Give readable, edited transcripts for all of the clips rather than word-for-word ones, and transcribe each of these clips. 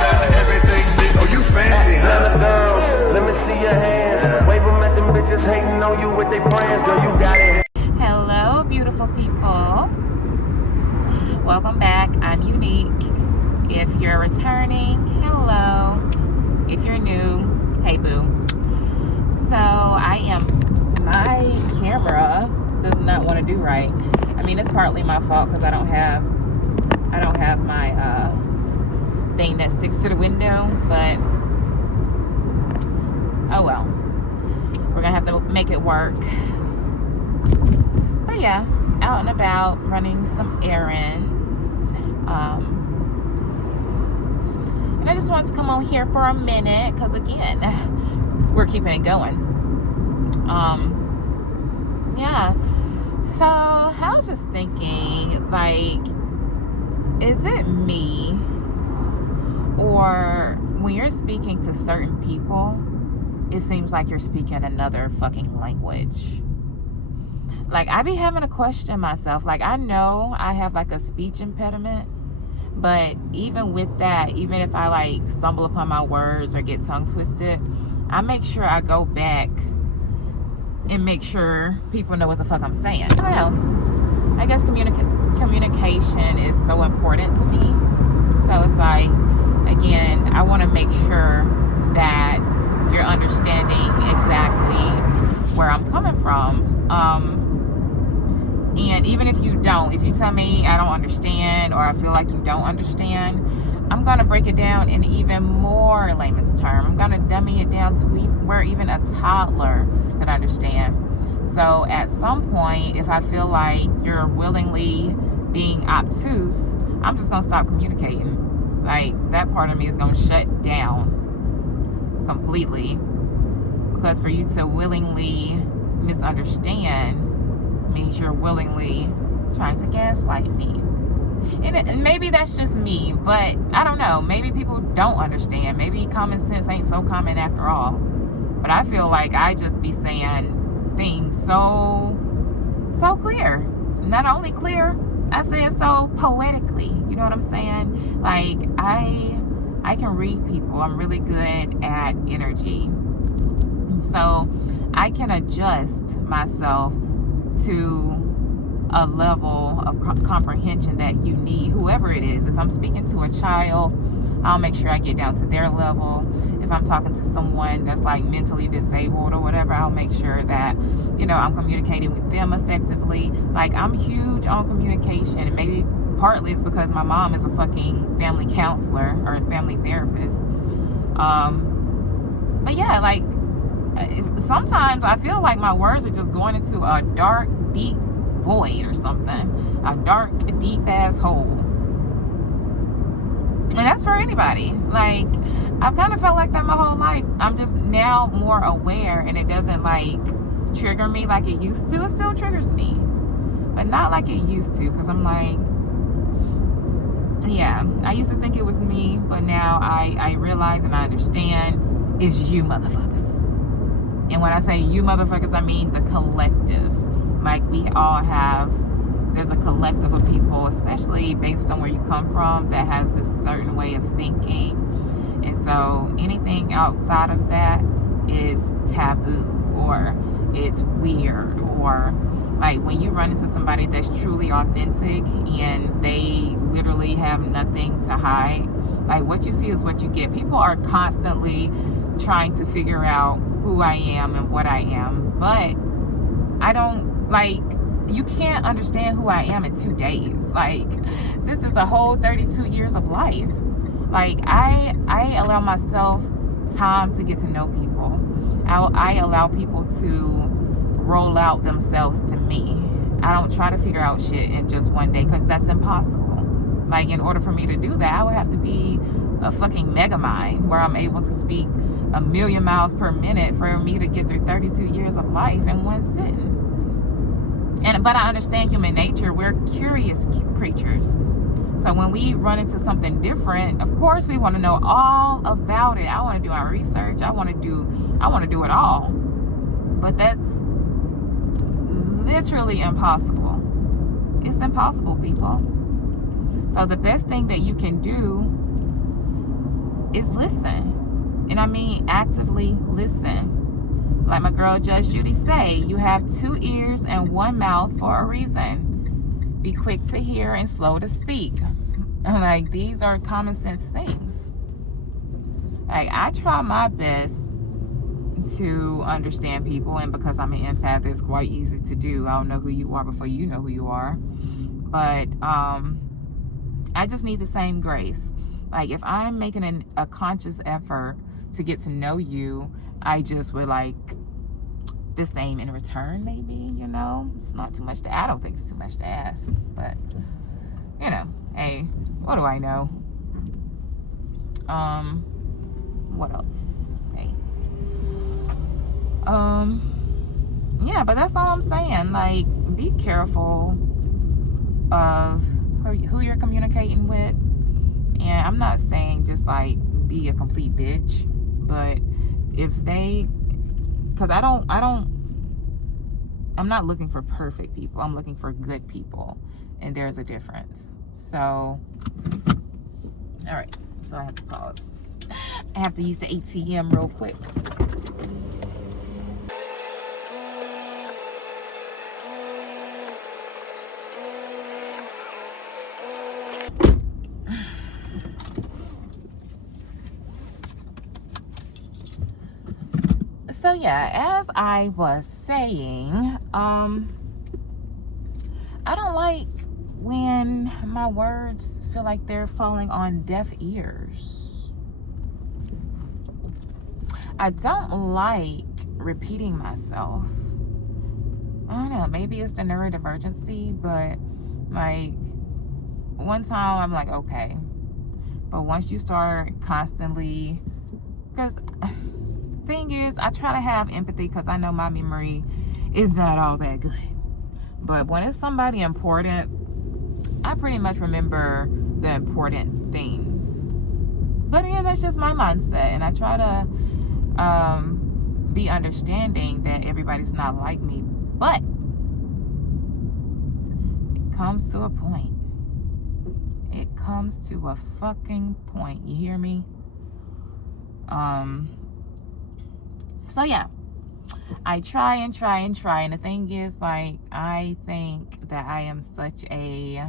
Everything big. Oh, you fancy, huh? Girls, let me see your hands. Wave them at them bitches hating on you with their friends. Girl, you got it. Hello, beautiful people. Welcome back. I'm Unique. If you're returning, hello. If you're new, hey boo. So my camera does not want to do right. I mean, it's partly my fault because I don't have my thing that sticks to the window, but oh well. We're gonna have to make it work. But yeah, out and about running some errands. And I just wanted to come on here for a minute because again, we're keeping it going. Yeah. So I was just thinking, like, is it me, or when you're speaking to certain people, it seems like you're speaking another fucking language? Like, I be having to question myself. Like, I know I have like a speech impediment, but even with that, even if I like stumble upon my words or get tongue twisted, I make sure I go back and make sure people know what the fuck I'm saying. I don't know. I guess communication is so important to me. So it's like, again, I want to make sure that you're understanding exactly where I'm coming from. And even if you don't, if you tell me I don't understand or I feel like you don't understand, I'm going to break it down in even more layman's term. I'm going to dummy it down to where even a toddler can understand. So at some point, if I feel like you're willingly being obtuse, I'm just going to stop communicating. Like, that part of me is going to shut down completely. Because for you to willingly misunderstand means you're willingly trying to gaslight me. And maybe that's just me, but I don't know. Maybe people don't understand. Maybe common sense ain't so common after all. But I feel like I just be saying things so clear. Not only clear, I say it so poetically. You know what I'm saying? Like, I can read people. I'm really good at energy. And so I can adjust myself to a level of comprehension that you need, whoever it is. If I'm speaking to a child, I'll make sure I get down to their level. If I'm talking to someone that's like mentally disabled or whatever, I'll make sure that, you know, I'm communicating with them effectively. Like, I'm huge on communication, and maybe partly it's because my mom is a fucking family counselor or a family therapist. But yeah, like, sometimes I feel like my words are just going into a dark, deep void or something. A dark, deep ass hole. And that's for anybody. Like, I've kind of felt like that my whole life. I'm just now more aware, and it doesn't like trigger me like it used to. It still triggers me, but not like it used to, because I'm like, yeah, I used to think it was me, but now I realize and I understand it's you motherfuckers. And when I say you motherfuckers, I mean the collective. Like, we all have, there's a collective of people, especially based on where you come from, that has this certain way of thinking. And so anything outside of that is taboo, or it's weird, or like when you run into somebody that's truly authentic and they literally have nothing to hide, like, what you see is what you get. People are constantly trying to figure out who I am and what I am, but I don't, like, you can't understand who I am in 2 days. Like, this is a whole 32 years of life. Like, I allow myself time to get to know people. I allow people to roll out themselves to me. I don't try to figure out shit in just one day, because that's impossible. Like, in order for me to do that, I would have to be a fucking mega mind where I'm able to speak 1,000,000 miles per minute for me to get through 32 years of life in one sitting. But I understand human nature. We're curious creatures. So when we run into something different, of course we want to know all about it. I want to do our research. I want to do it all. But that's literally impossible. It's impossible, people. So the best thing that you can do is listen. And I mean actively listen. Like my girl Judge Judy say, you have 2 ears and 1 mouth for a reason. Be quick to hear and slow to speak. Like, these are common sense things. Like, I try my best to understand people, and because I'm an empath, it's quite easy to do. I don't know who you are before you know who you are. But I just need the same grace. Like, if I'm making a conscious effort to get to know you, I just would like the same in return, maybe, you know? It's not too much I don't think it's too much to ask. But, you know, hey, what do I know? What else? Hey. Yeah, but that's all I'm saying. Like, be careful of who you're communicating with. And I'm not saying just like be a complete bitch, but if they, because I'm not looking for perfect people. I'm looking for good people, and there's a difference. So, all right. So I have to pause. I have to use the ATM real quick. So yeah, as I was saying, I don't like when my words feel like they're falling on deaf ears. I don't like repeating myself. I don't know, maybe it's the neurodivergency, but like one time I'm like, okay. But once you start constantly, because thing is, I try to have empathy because I know my memory is not all that good. But when it's somebody important, I pretty much remember the important things. But yeah, that's just my mindset, and I try to be understanding that everybody's not like me. But it comes to a point. It comes to a fucking point. You hear me? So yeah, I try and try and try, and the thing is, like, I think that I am such a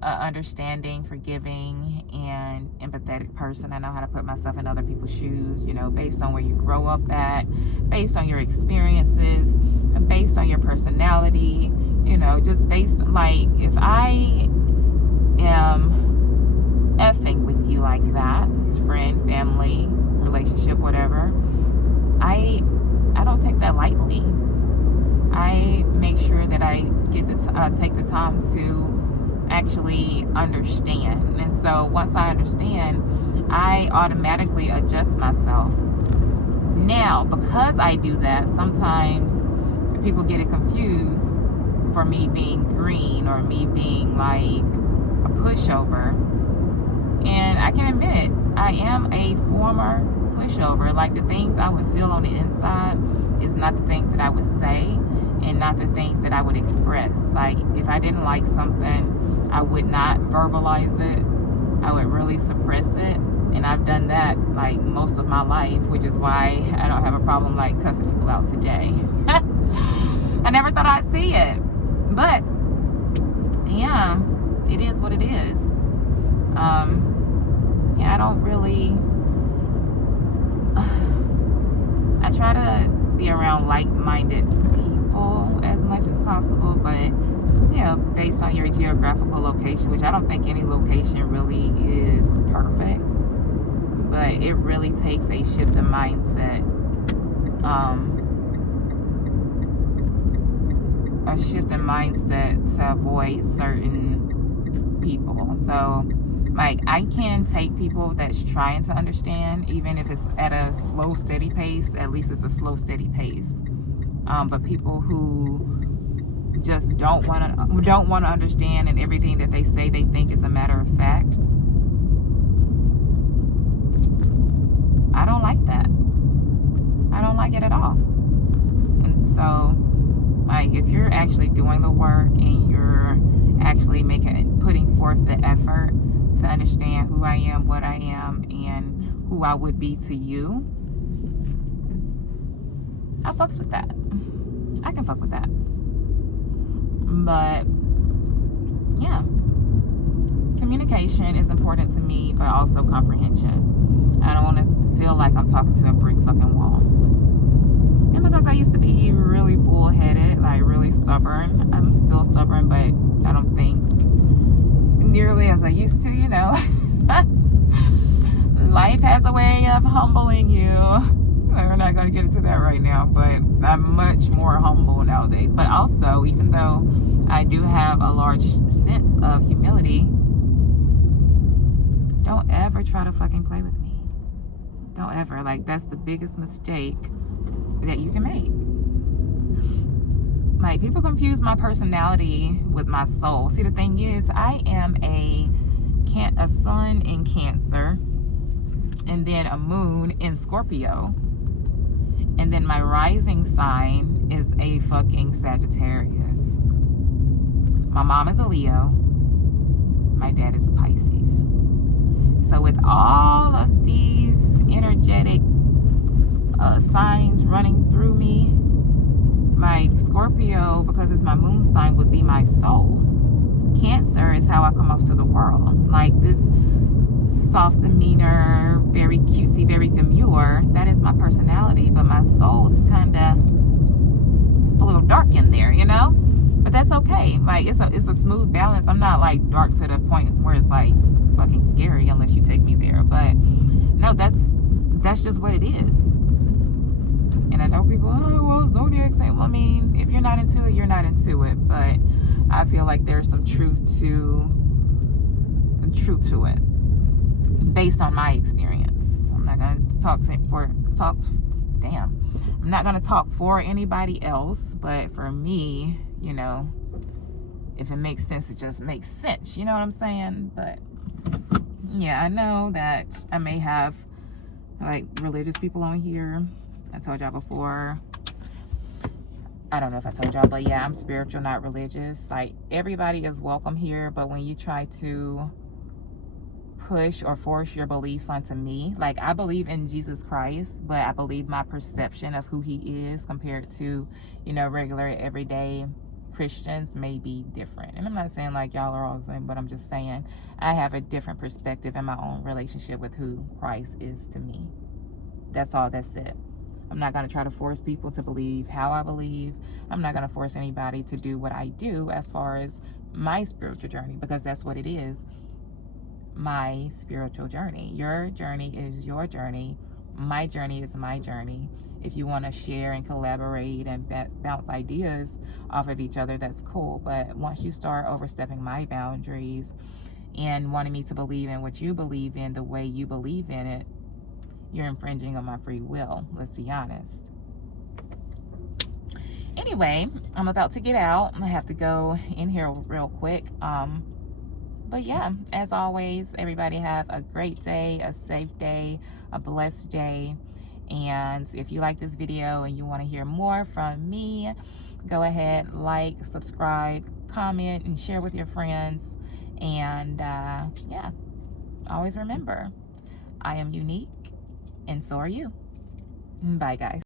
understanding, forgiving, and empathetic person. I know how to put myself in other people's shoes, you know, based on where you grow up at, based on your experiences, based on your personality, you know, just based, like, if I am effing with you like that, friend, family, relationship, whatever, I don't take that lightly. I make sure that I get to take the time to actually understand. And so once I understand, I automatically adjust myself. Now, because I do that, sometimes people get it confused for me being green or me being like a pushover. And I can admit, I am a former pushover. Like, the things I would feel on the inside is not the things that I would say, and not the things that I would express. Like, if I didn't like something, I would not verbalize it. I would really suppress it. And I've done that like most of my life, which is why I don't have a problem like cussing people out today. I never thought I'd see it. But yeah, it is what it is. Yeah, I don't really, I try to be around like-minded people as much as possible, but you know, based on your geographical location, which I don't think any location really is perfect, but it really takes a shift in mindset, to avoid certain people. So like, I can take people that's trying to understand, even if it's at a slow, steady pace. At least it's a slow, steady pace. But people who just don't want to understand, and everything that they say they think is a matter of fact, I don't like that. I don't like it at all. And so, like, if you're actually doing the work and you're actually putting forth the effort to understand who I am, what I am, and who I would be to you, I fucks with that. I can fuck with that. But yeah, communication is important to me, but also comprehension. I don't want to feel like I'm talking to a brick fucking wall. And because I used to be really bullheaded, like really stubborn, I'm still stubborn, but I don't think nearly as I used to, you know. Life has a way of humbling you. We're not going to get into that right now, but I'm much more humble nowadays. But also, even though I do have a large sense of humility, don't ever try to fucking play with me. Don't ever. Like, that's the biggest mistake that you can make. Like, people confuse my personality with my soul. See, the thing is, I am a sun in Cancer, and then a moon in Scorpio, and then my rising sign is a fucking Sagittarius. My mom is a Leo. My dad is a Pisces. So with all of these energetic signs running through me, my Scorpio, because it's my moon sign, would be my soul. Cancer is how I come off to the world. Like this soft demeanor, very cutesy, very demure. That is my personality, but my soul is kind of, it's a little dark in there, you know? But that's okay. Like it's a smooth balance. I'm not like dark to the point where it's like fucking scary unless you take me there. But no, that's just what it is. And I know people, oh, well, zodiac saying, well, I mean, if you're not into it, you're not into it. But I feel like there's some truth to it based on my experience. I'm not going to I'm not going to talk for anybody else, but for me, you know, if it makes sense, it just makes sense. You know what I'm saying? But yeah, I know that I may have like religious people on here. I told y'all before. I don't know if I told y'all, but yeah, I'm spiritual, not religious. Like, everybody is welcome here, but when you try to push or force your beliefs onto me, like, I believe in Jesus Christ, but I believe my perception of who he is compared to, you know, regular everyday Christians may be different. And I'm not saying like y'all are all the same, but I'm just saying I have a different perspective in my own relationship with who Christ is to me. That's all. That's it. I'm not going to try to force people to believe how I believe. I'm not going to force anybody to do what I do as far as my spiritual journey, because that's what it is. My spiritual journey. Your journey is your journey. My journey is my journey. If you want to share and collaborate and bounce ideas off of each other, that's cool. But once you start overstepping my boundaries and wanting me to believe in what you believe in the way you believe in it, you're infringing on my free will. Let's be honest. Anyway, I'm about to get out. I have to go in here real quick. But yeah, as always, everybody have a great day, a safe day, a blessed day. And if you like this video and you want to hear more from me, go ahead, like, subscribe, comment, and share with your friends. And yeah, always remember, I am unique, and so are you. Bye, guys.